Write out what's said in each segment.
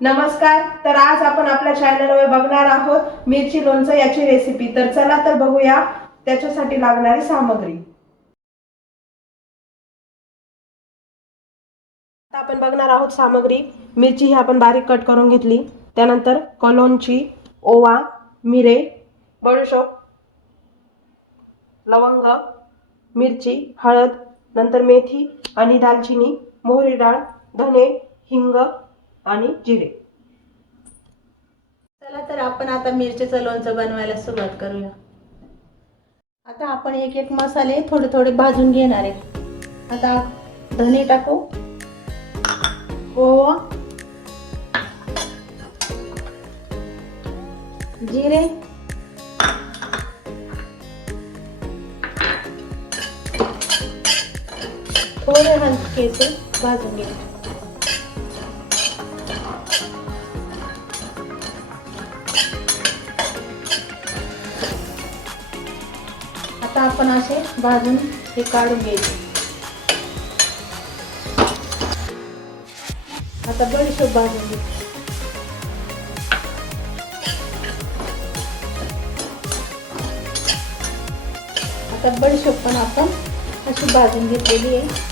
नमस्कार. तर आज आपण आपल्या चॅनलवर बघणार आहोत मिरची लोणचं याची रेसिपी. तर चला तर बघूया त्याच्यासाठी लागणारी सामग्री. आता आपण बघणार आहोत सामग्री. मिरची ही आपण बारीक कट करून घेतली. त्यानंतर कलोंची, ओवा, मिरे, बडीशोप, लवंग, मिरची, हळद, नंतर मेथी आणि दालचिनी, मोहरी डाळ, धने, हिंग आणि जिरे. चला तर आपण आता मिरचीचं लोणचं बनवायला सुरुवात करूया. आता आपण एक एक मसाले थोडे थोडे भाजून घेणार आहे. आता धने टाकू, ओवा, जिरे, थोडे हलकेसे भाजून घे. आता आपण असे भाजून हे काढून घ्यायचे. आता बडीशोप भाजून घे. आता बडीशोप पण आपण अशी भाजून घेतलेली आहे.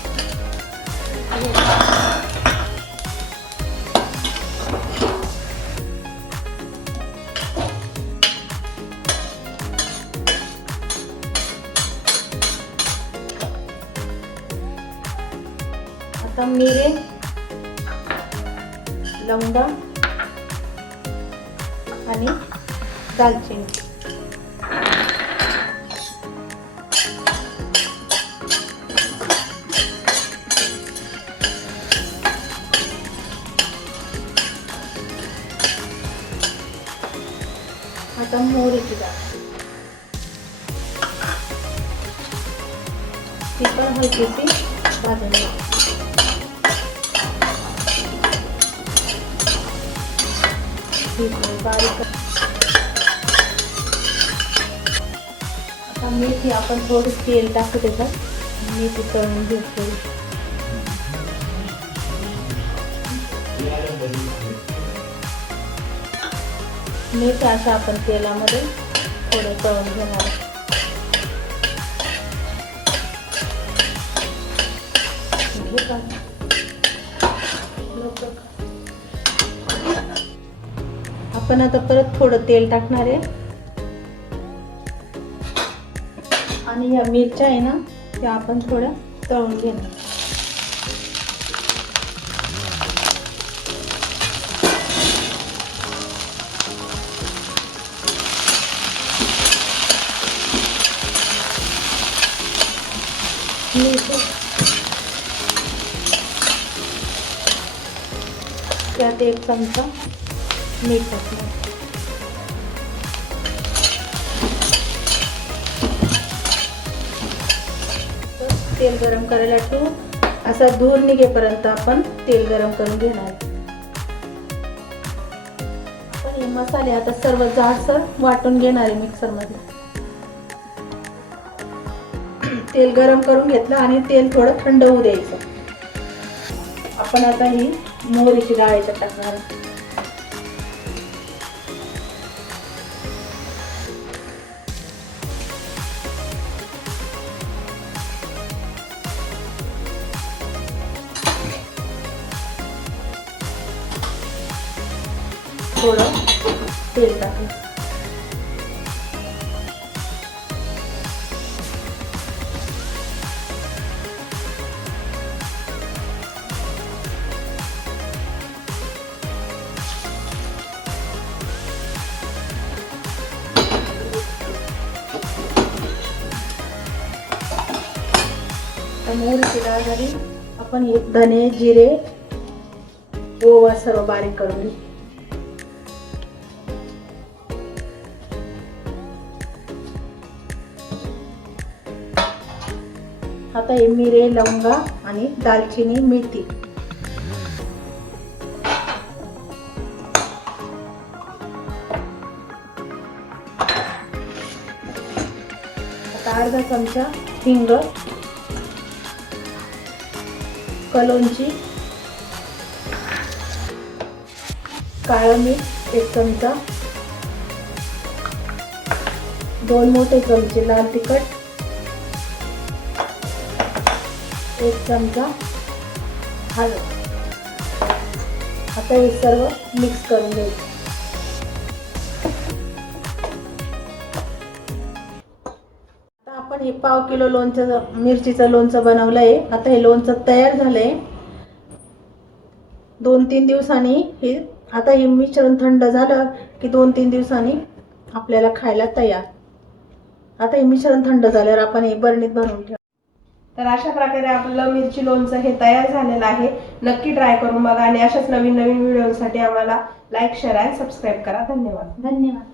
आता मिरे, लवंग आणि दालचिनी. आता मोहरीची डाळ, ती पण हलकीशी भाजून घ्या. बारीक. आता मेथी आपण थोडं तेल टाकू त्याच्यात. मेथी तळून घेतो. मेथी अशा आपण तेलामध्ये थोडं तळून घेणार. आपण आता परत थोडं तेल टाकणार आहे आणि या मिरच्या आहे ना त्या आपण थोड्या तळून घेणार. त्यात एक चमचा मीठ टाकणार. तेल गरम करायला ठेवू. असा धूर निघेपर्यंत आपण तेल गरम करून घेणार. आपण हे मसाले आता सर्व जाडसर वाटून घेणार आहे मिक्सर मध्ये. तेल गरम करून घेतलं आणि तेल थोडं थंड होऊ द्यायचं. आपण आता ही मोहरीची डाळ याच्यात टाकणार. थोडं तेल टाकलं. मोहरीची डाळ झाली. आपण हे धने, जिरे, ओवा सर्व बारीक करून घेऊ. आता हे मिरे, लवंगा आणि दालचिनी, मेथी. आता अर्धा चमचा हिंग, कलोंची, काळं मीठ 1 चमचा, 2 मोठे चमचे लाल तिखट, 1 चमचा हळद. आता हे सर्व मिक्स करून घ्यायचं. आता आपण हे पाव किलो लोणचं मिरचीचं लोणचं बनवलं आहे. आता हे लोणचं तयार झालं आहे. 2-3 दिवसांनी आता हे मिश्रण थंड झालं की 2-3 दिवसांनी आपल्याला खायला तयार. आता हे मिश्रण थंड झाल्यावर आपण हे बरणीत भरून ठेवू. तर अशा प्रकारे आपलं मिरची लोणचं हे तयार झालेलं आहे. नक्की ट्राय करून बघा आणि अशाच नवीन नवीन व्हिडिओसाठी आम्हाला लाईक, शेअर आणि सबस्क्राईब करा. धन्यवाद. धन्यवाद.